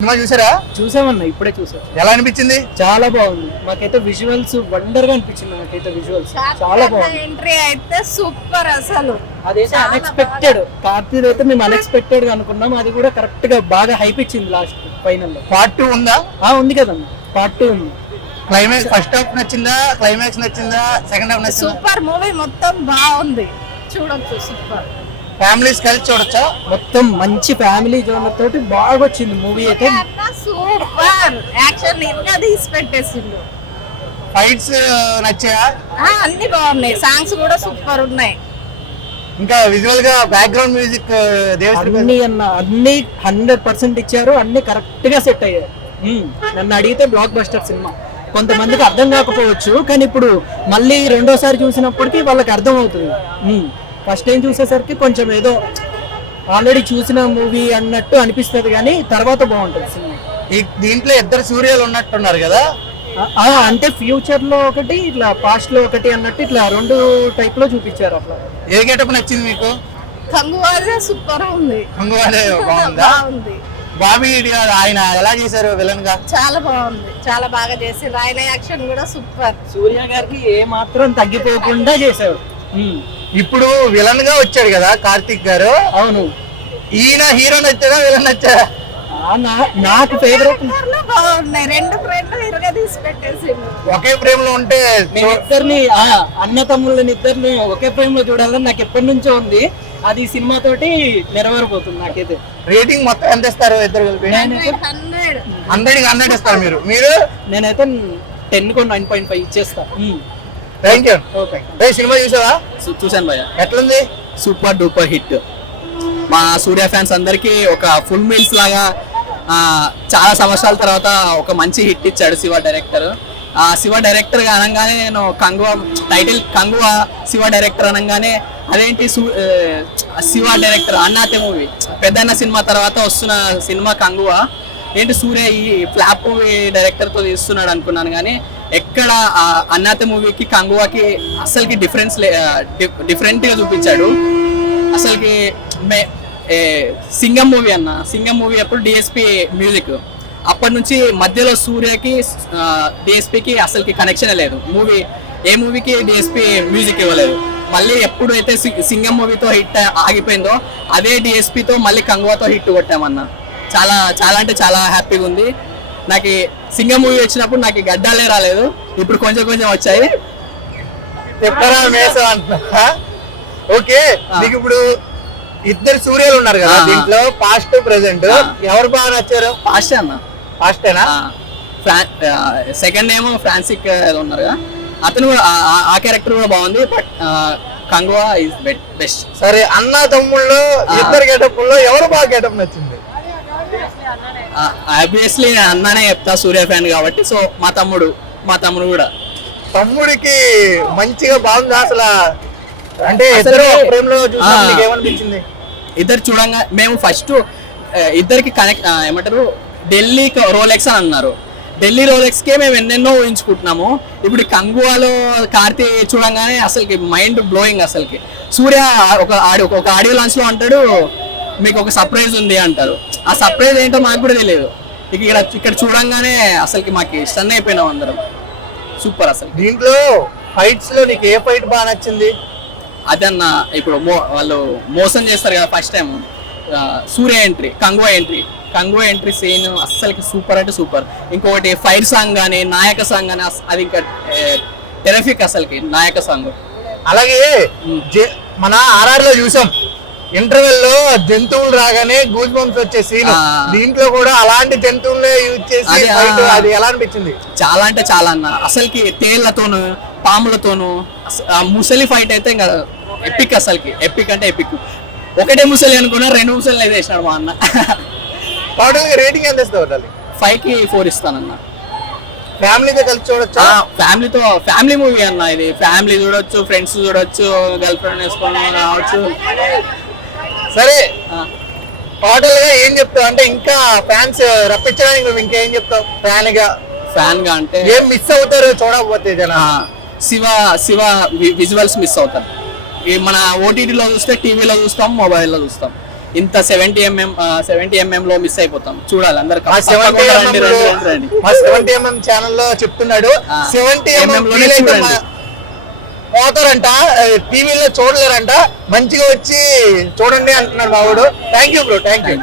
Cinema చూసారా? చూసామన్నా, ఇప్పుడే చూసాం. ఎలా అనిపించింది? చాలా బాగుంది. మాకైతే విజువల్స్ వండర్ గా అనిపించింది. నాకైతే విజువల్స్ చాలా బాగుంది. ఎంట్రీ అయితే సూపర్. అసలు అదైతే అన్ఎక్స్పెక్టెడ్. కార్తీక్ అయితే మేము అన్ఎక్స్పెక్టెడ్ గా అనుకున్నాం. అది కూడా కరెక్ట్ గా బాగా హైప్ ఇచ్చింది లాస్ట్ ఫైనల్ లో. పార్ట్ 2 ఉందా? ఉంది కదన్నా, పార్ట్ 2 ఉంది. క్లైమాక్స్ ఫస్ట్ హాఫ్ నచ్చిందా, క్లైమాక్స్ నచ్చిందా, సెకండ్ హాఫ్ నచ్చిందా? సూపర్ మూవీ, మొత్తం బాగుంది, చూడొచ్చు. సూపర్. ఫ్యామిలీస్ కలిసి చూడొచ్చా? మొత్తం మంచి ఫ్యామిలీ జోనర్ తోటి బాగా వచ్చింది మూవీ అయితే. సూపర్ యాక్షన్ ఇంకా తీసి పెట్టేసిండు. ఫైట్స్ నచ్చాయా? అన్ని బాగున్నాయి, సాంగ్స్ కూడా సూపర్ ఉన్నాయి. ఇంకా విజువల్ గా బ్యాక్గ్రౌండ్ మ్యూజిక్ అన్ని 100% ఇచ్చారు. అన్ని కరెక్ట్ గా సెట్ అయ్యాయి. నన్ను అడిగితే బ్లాక్ బస్టర్ సినిమా. కొంతమందికి అర్థం కాకపోవచ్చు, కానీ ఇప్పుడు మళ్ళీ రెండోసారి చూసినప్పటికీ వాళ్ళకి అర్థం అవుతుంది. ఫస్ట్ టైం చూసేసరికి కొంచెం ఏదో ఆల్రెడీ చూసిన మూవీ అన్నట్టు అనిపిస్తుంది, కానీ తర్వాత బాగుంటుంది సినిమా. దీంట్లో ఇద్దరు సూర్యాలు ఉన్నట్టున్నారు కదా? అంటే ఫ్యూచర్ లో ఒకటి, ఇట్లా పాస్ట్ లో ఒకటి అన్నట్టు, ఇట్లా రెండు టైప్ లో చూపించారు. అట్లా ఏ గెటప్ నచ్చింది మీకు? కంగువాదే సూపర్ ఉంది. కంగువాదే బాగుందా? బాగుంది. బాబీ ఆయన ఎలా చేశారు విలన్ గా? చాలా బాగుంది, చాలా బాగా చేసిండ్రు. ఆయన యాక్షన్ కూడా సూపర్. సూర్య గారికి ఏ మాత్రం తగ్గిపోకుండా చేశారు. ఇప్పుడు విలన్ గా వచ్చాడు కదా కార్తీక్ గారు. అవును. ఈయన హీరో నచ్చారా, విలన్ నచ్చారా? నాకు ఫేవరెట్. బాగున్నాయి, రెండు ఫ్రెండ్లు ఇరుగా తీసి పెట్టేసిండు. ఒకే ఫ్రేమ్ లో ఉంటే ఇద్దరిని, అన్న తమ్ముళ్ళని ఇద్దరిని ఒకే ఫ్రేమ్ లో చూడాలని నాకు ఎప్పటి నుంచో ఉంది. అది సినిమా తోటి నెరవేరిపోతుంది. నాకైతే రేటింగ్ మొత్తం ఎంత ఇస్తారు ఇద్దరు కలిపి? 100 ఇస్తారు మీరు. మీరు? నేనైతే 10కు 9.5 ఇచ్చేస్తా. Thank you. సినిమా చూసావా? చూసాను భయ్య. ఎట్లుంది? Super duper hit. మా సూర్య ఫ్యాన్స్ అందరికి ఒక ఫుల్ మీల్స్ లాగా చాలా సంవత్సరాల తర్వాత ఒక మంచి హిట్ ఇచ్చాడు శివ డైరెక్టర్. శివ డైరెక్టర్ గా అనగానే నేను కంగువా టైటిల్, కంగువా శివ డైరెక్టర్ అనగానే అదేంటి శివ డైరెక్టర్ అన్నాతే మూవీ పెద్దన్న సినిమా తర్వాత వస్తున్న సినిమా కంగువా, ఏంటి సూర్య ఈ ఫ్లాప్ మూవీ డైరెక్టర్ తో తీస్తున్నాడు అనుకున్నాను. కానీ ఎక్కడ అన్నాతే మూవీకి కంగువాకి అసలుకి డిఫరెంట్ గా చూపించాడు. అసలుకి సింగం మూవీ సింగం మూవీ అప్పుడు డిఎస్పి మ్యూజిక్, అప్పటి నుంచి మధ్యలో సూర్యకి డిఎస్పికి అసలుకి కనెక్షన్ లేదు. ఏ మూవీకి డిఎస్పి మ్యూజిక్ ఇవ్వలేదు. మళ్ళీ ఎప్పుడైతే సింగం మూవీతో హిట్ ఆగిపోయిందో అదే డిఎస్పితో మళ్ళీ కంగువాతో హిట్ కొట్టామన్నా. చాలా చాలా అంటే చాలా హ్యాపీగా ఉంది. నాకు సింగం మూవీ వచ్చినప్పుడు నాకు గడ్డాలే రాలేదు, ఇప్పుడు కొంచెం కొంచెం వచ్చాయి. ఓకే, నీకు ఇప్పుడు ఇద్దరు సూర్యాలు ఉన్నారు కదా దీంట్లో, పాస్ట్ ప్రెసెంట్, ఎవరు బాగా నచ్చారు? పాస్ట్ అన్న. పాస్టేనా? సెకండ్ ఏమో ఫ్రాన్సిక్ ఉన్నారు కదా, అతను ఆ క్యారెక్టర్ కూడా బాగుంది. But Kanguva is best. సరే, అన్న తమ్ముళ్ళు ఇద్దరు గెటప్ లో ఎవరు బాగా గెటప్ నచ్చింది? ఆబ్వియస్లీ అన్ననే చెప్తా, సూర్య ఫ్యాన్ కాబట్టి. సో మా తమ్ముడు కూడా. తమ్ముడికి మంచిగా బాగుంది అసలు. అంటే ఏమనిపించింది? ఇద్దరు చూడంగా మేము ఫస్ట్ ఇద్దరికి కనెక్ట్ ఏమంటారు, ఢిల్లీ రోలెక్స్ అని అన్నారు. ఢిల్లీ రోలెక్స్ కే మేము ఎన్నెన్నో ఊహించుకుంటున్నాము. ఇప్పుడు కంగువాలో కార్తీ చూడంగానే అసలుకి మైండ్ బ్లోయింగ్. అసలుకి సూర్య ఒక ఆడియో లాంచ్ లో అంటాడు, మీకు ఒక సర్ప్రైజ్ ఉంది అంటారు. ఆ సర్ప్రైజ్ ఏంటో మాకు కూడా తెలియదు. ఇక్కడ చూడంగానే అసలుకి మాకు స్టన్ అయిపోయినాం అందరం. సూపర్ అసలు. దీంట్లో ఫైట్స్ లో నీకు ఏ ఫైట్ బాగా నచ్చింది? అదన్న, ఇప్పుడు వాళ్ళు మోసం చేస్తారు కదా ఫస్ట్ టైం, సూర్య ఎంట్రీ, కంగువా ఎంట్రీ సీన్ అస్సలకి సూపర్ అంటే సూపర్. ఇంకొకటి ఫైర్ సాంగ్ కానీ, నాయక సాంగ్ కానీ, అది ఇంకా టెరిఫిక్ అసలుకి నాయక సాంగ్. అలాగే మన ఆర్ఆర్ లో చూసాం, ఇంటర్వెల్ లో జంతువులు రాగానే గూస్ బంప్స్ వచ్చే సీన్. దీంట్లో కూడా అలాంటి జంతువులే యూజ్ చేసి అది ఎలా అనిపించింది? చాలా అంటే చాలా అన్న. అసలుకి తేళ్లతోను, పాములతోను ముసలి ఫైట్ అయితే ఇంకా ఎపిక్. అసలుకి ఎపిక్ అంటే ఎపిక్. ఒకటే ముసలి అనుకున్నా, 2 ముసలి అయితే వేసినాడు మా అన్న. టోటల్ రేటింగ్ ఎంత ఇస్తావు? 5కి 4 ఇస్తానన్న. ఫ్యామిలీతో కలిసి చూడొచ్చు. ఫ్యామిలీ మూవీ అన్న ఇది. ఫ్యామిలీ చూడొచ్చు, ఫ్రెండ్స్ చూడొచ్చు, గర్ల్ ఫ్రెండ్ వేసుకొని రావచ్చు. సరే, టోటల్ గా ఏం చెప్తావు? అంటే ఇంకా ఫ్యాన్స్ రప్పించడానికి నువ్వు ఇంకేం చెప్తావు? ఫ్యాన్ గా అంటే ఏం మిస్ అవుతారు చూడకపోతే జనం? శివ విజువల్స్ మిస్ అవుతారు. మన ఓటీటీలో చూస్తే, టీవీలో చూస్తాం, మొబైల్లో చూస్తాం. ఇంత 70mm లో మిస్ అయిపోతాం. చూడాలి అందరు మా 70mm ఛానల్ లో చెప్తున్నాడు 70mm లోనే చూడండి. పోతారంట, టీవీలో చూడలేరంట, మంచిగా వచ్చి చూడండి అంటున్నాడు మా వాడు. Thank you bro, thank you.